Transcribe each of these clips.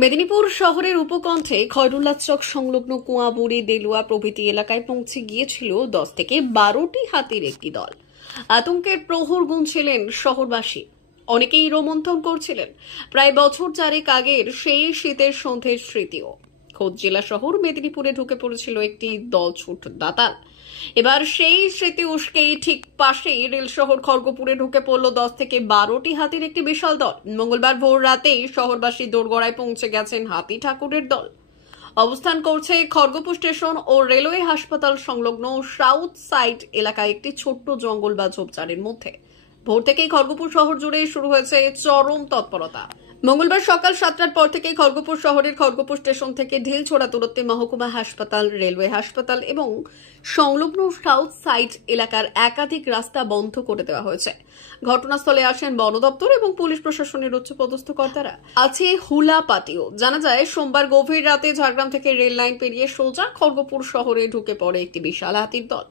মেদিনীপুর শহরের উপকণ্ঠে খয়রুল্লাহ চক সংলগ্ন কুয়াবুড়ি দেলুয়া প্রভৃতি এলাকায় পৌঁছে গিয়েছিল 10 থেকে 12টি হাতির একটি দল। আতঙ্কের প্রহর গুনছিলেন শহরবাসী, অনেকেই রোমন্থন করছিলেন প্রায় বছর চারেক আগের সেই শীতের সন্ধ্যের স্মৃতিও। খোদ জেলা শহর মেদিনীপুরে ঢুকে পড়েছিল একটি দল ছোট দাতাল। এবার সেই স্মৃতি উস্কেই ঠিক পাশেই রেল শহর খড়গপুরে ঢুকে পড়ল 10 থেকে 12টি হাতির একটি বিশাল দল। মঙ্গলবার ভোর রাতেই শহরবাসী দোরগড়ায় পৌঁছে গেছেন হাতি ঠাকুরের দল। অবস্থান করছে খড়গপুর স্টেশন ও রেলওয়ে হাসপাতাল সংলগ্ন সাউথ সাইড এলাকায় একটি ছোট্ট জঙ্গল বা ঝোপঝাড়ের মধ্যে। ভোর থেকেই খড়গপুর শহর জুড়ে শুরু হয়েছে চরম তৎপরতা। মঙ্গলবার সকাল 7টার পর থেকেই খড়গপুর শহরের খড়গপুর স্টেশন থেকে ঢিলছোড়া দূরত্বে মহকুমা হাসপাতাল, রেলওয়ে হাসপাতাল এবং সংলগ্ন সাউথ সাইড এলাকার একাধিক রাস্তা বন্ধ করে দেওয়া হয়েছে। ঘটনাস্থলে আসেন বন দপ্তর এবং পুলিশ প্রশাসনের উচ্চপদস্থ কর্তারা। আছে হুলা পাটিও। জানা যায়, সোমবার গভীর রাতে ঝাড়গ্রাম থেকে রেল লাইন পেরিয়ে সোজা খড়গপুর শহরে ঢুকে পড়ে একটি বিশাল হাতির দল।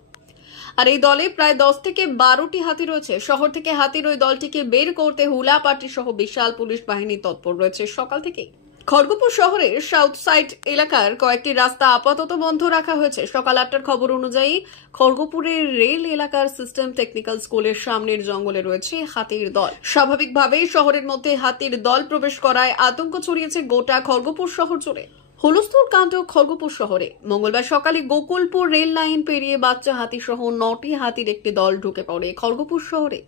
আর এই দলে প্রায় 10 থেকে 12টি হাতি রয়েছে। শহর থেকে হাতির ওই দলটিকে বের করতে হুলা পার্টি সহ বিশাল পুলিশ বাহিনী তৎপর রয়েছে সকাল থেকেই। খড়গপুর শহরের সাউথ সাইড এলাকার কয়েকটি রাস্তা আপাতত বন্ধ রাখা হয়েছে। সকাল 8টার খবর অনুযায়ী খড়গপুরের রেল এলাকার সিস্টেম টেকনিক্যাল স্কুলের সামনের জঙ্গলে রয়েছে হাতির দল। স্বাভাবিকভাবেই শহরের মধ্যে হাতির দল প্রবেশ করায় আতঙ্ক ছড়িয়েছে গোটা খড়গপুর শহর জুড়ে। হুলস্থুল কাণ্ড খড়গপুর শহরে। মঙ্গলবার সকালে গোকুলপুর রেল লাইন পেরিয়ে বাচ্চা হাতি সহ 9টি হাতির একটি দল ঢুকে পড়ে খড়গপুর শহরে।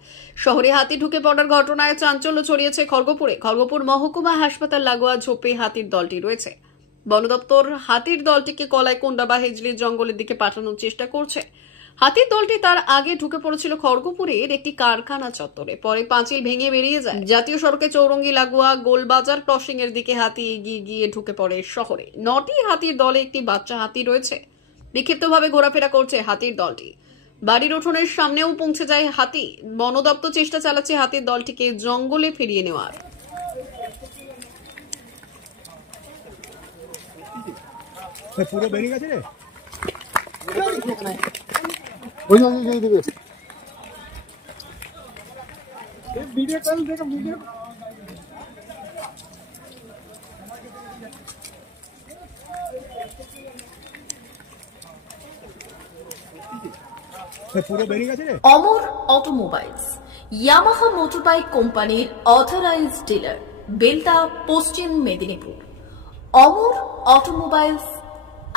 শহরে হাতি ঢুকে পড়ার ঘটনায় চাঞ্চল্য ছড়িয়েছে খড়গপুরে। খড়গপুর মহকুমা হাসপাতাল লাগোয়া ঝোপে হাতির দলটি রয়েছে। বন দপ্তর হাতির দলটিকে কলাইকুণ্ডা বা হেজলির জঙ্গলের দিকে পাঠানোর চেষ্টা করছে। হাতির দলটি তার আগে ঢুকে পড়েছিল খড়গপুরের একটি কারখানা চত্বরে, পরে পাঁচিল ভেঙে বেরিয়ে যায়। জাতীয় সড়কে চৌরঙ্গি লাগোয়া গোলবাজার ক্রসিং এর দিকে হাতি এগিয়ে গিয়ে ঢুকে পড়ে শহরে। 9টি হাতির দলে একটি বাচ্চা হাতি রয়েছে। বিক্ষিপ্তভাবে ঘোরাফেরা করছে হাতির দলটি। বাড়ির উঠোনের সামনেও পৌঁছে যায় হাতি। বন দপ্তর চেষ্টা চালাচ্ছে হাতির দলটিকে জঙ্গলে ফিরিয়ে নেওয়ার। পুরো বেরিয়ে গেছে রে। ভিডিও কল দেখো, ভিডিও পুরো বেরিয়ে গেছে রে। অমর অটোমোবাইলস ইয়ামাহা মোটরবাইক কোম্পানির অথরাইজড ডিলার, বেলদা, পশ্চিম মেদিনীপুর। অমর অটোমোবাইলস,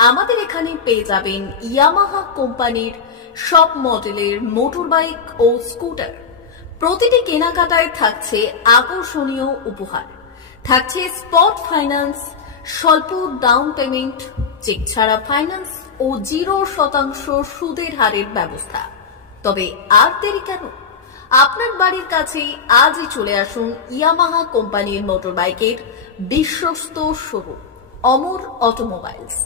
আমাদের এখানে পেয়ে যাবেন ইয়ামাহা কোম্পানির সব মডেলের মোটরবাইক ও স্কুটার। প্রতিটি কেনাকাটায় থাকছে আকর্ষণীয় উপহার, থাকছে স্পট ফাইন্যান্স, স্বল্প ডাউন পেমেন্ট, চেক ছাড়া ফাইন্যান্স ও 0% সুদের হারের ব্যবস্থা। তবে আর দেরি কেন? আপনার বাড়ির কাছেই আজই চলে আসুন ইয়ামাহা কোম্পানির মোটরবাইকের বিশ্বস্ত শোরুম অমর অটোমোবাইলস,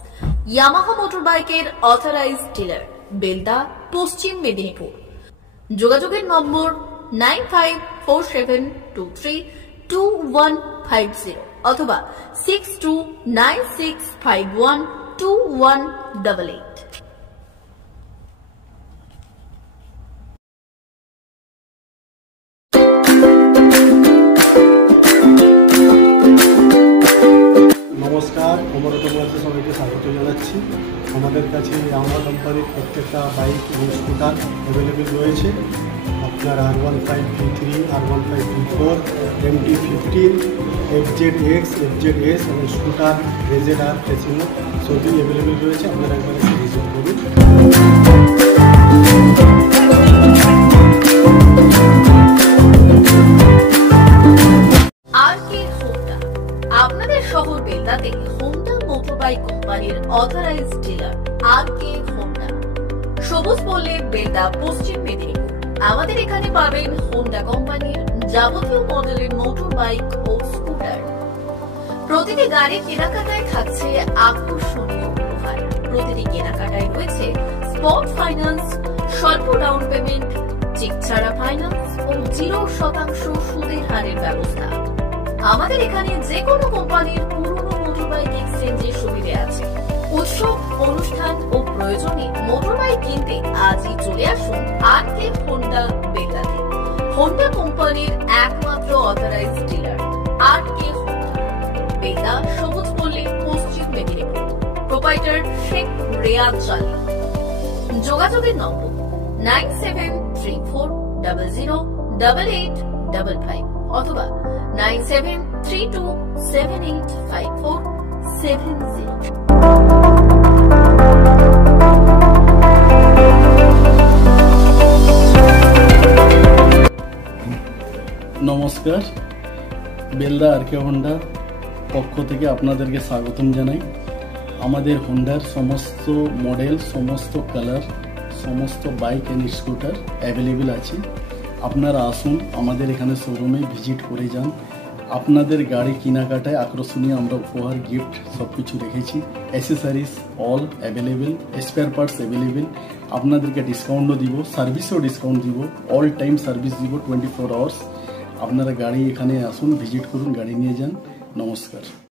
ইয়ামাহা মোটরবাইকের অথরাইজড ডিলার, বেলদা, পশ্চিম মেদিনীপুর। যোগাযোগের নম্বর 9547232150 অথবা 6296512188। নমস্কার, অমর অটোমোবাইলসে সবাইকে স্বাগত জানাচ্ছি। আমাদের কাছে ইয়ামাহা কোম্পানির প্রত্যেকটা বাইক এবং স্কুটার অ্যাভেলেবেল রয়েছে। আপনার R15V3, R15V4, MT15, FZX, FZS এবং স্কুটার RZR, ফেসিনো সবই অ্যাভেলেবেল রয়েছে। আপনারা একবার এসে ভিজিট করুন। আপনাদের শহর বেলদাতে হোন্ডা মোটরবাইক কোম্পানির অথরাইজড ডিলার আরকে হোন্ডা, সবুজ বললে বেলদা, পশ্চিম মেদিনীপুর। আমাদের এখানে পাবেন হোন্ডা কোম্পানির যাবতীয় মডেলের মোটর বাইক ও স্কুটার। প্রতিটি গাড়ির কেনাকাটায় থাকছে আকর্ষণীয় উপহার। প্রতিটি কেনাকাটায় রয়েছে স্পট ফাইন্যান্স, স্বল্প ডাউন পেমেন্ট, চেক ছাড়া ফাইন্যান্স ও 0% সুদের হারের ব্যবস্থা। আমাদের এখানে যে কোনো কোম্পানির পুরনো মোটরবাইক এক্সচেঞ্জের সুবিধা আছে। উৎসব, অনুষ্ঠান ও প্রয়োজনে মোটরবাইক কিনতে আজই চলে আসুন আরকে হোন্ডা বেলদাতে। হোন্ডা কোম্পানির একমাত্র authorised dealer RK Honda, Belda, proprietor Sheikh Riyad Chali. যোগাযোগের নম্বর 9734008855 অথবা 9732785470। নমস্কার, বেলদা আরকে হোন্ডা পক্ষ থেকে আপনাদেরকে স্বাগতম জানাই। আমাদের হোন্ডার সমস্ত মডেল, সমস্ত কালার, সমস্ত বাইক অ্যান্ড স্কুটার অ্যাভেলেবেল আছে। আপনারা আসুন, আমাদের এখানে শোরুমে ভিজিট করে যান। আপনাদের গাড়ি কেনাকাটায় আকর্ষণীয় আমরা উপহার, গিফট সব কিছু রেখেছি। Accessories all available, spare parts available. আপনাদেরকে ডিসকাউন্টও দিব, সার্ভিসেও ডিসকাউন্ট দিব, অল টাইম সার্ভিস দিব 24 আওয়ার্স। আপনারা গাড়ি এখানে আসুন, ভিজিট করুন, গাড়ি নিয়ে যান। নমস্কার।